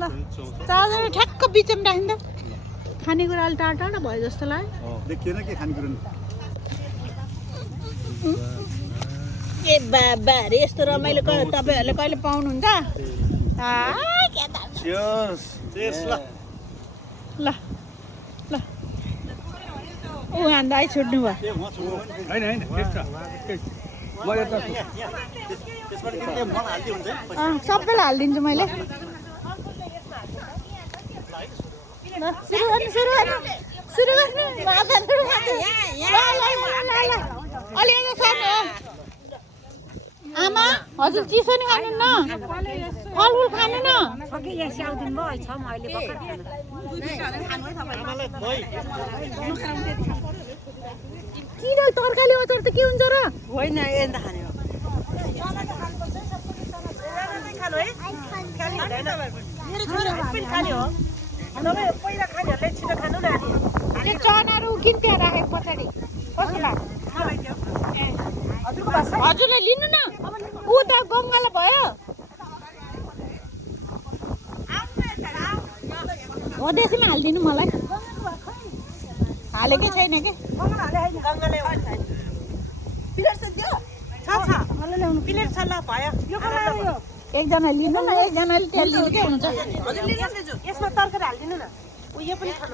ल चार्जर ठ्याक्क बिचमा राखिन्छ खानेकुरा अलि टाढा टाढा भयो जस्तो लाग्यो देखिएन के खानेकुरा ए बाबा अरे यस्तो रमाइलो तपाईँहरूले कहिले पाउनुहुन्छ ल ल ऊ हान्दा आई छुट्नु भयो सबैलाई हालिदिन्छु मैले सुरु गर्नु अलिअलि सानो आमा हजुर चिसो नि खानु न फलफुल खानु न किन तरकारी अचार त के हुन्छ र होइन यता खाने हो मेरो छोरा पनि खाने हो तपाईँ पहिला खानेहरूले छिटो खानु न त्यो चनाहरू किन त्यहाँ राखेको पछाडि कसलाई हजुरलाई लिनु न ऊ त गङ्गालाई भयो देशीमा हालिदिनु मलाई हालेकै छैन कि प्लेट छ ल भयो एकजना लिनु न एकजनाले तेल लिनु के हुन्छ यसमा तरकारी हालिदिनु न यो पनि खानु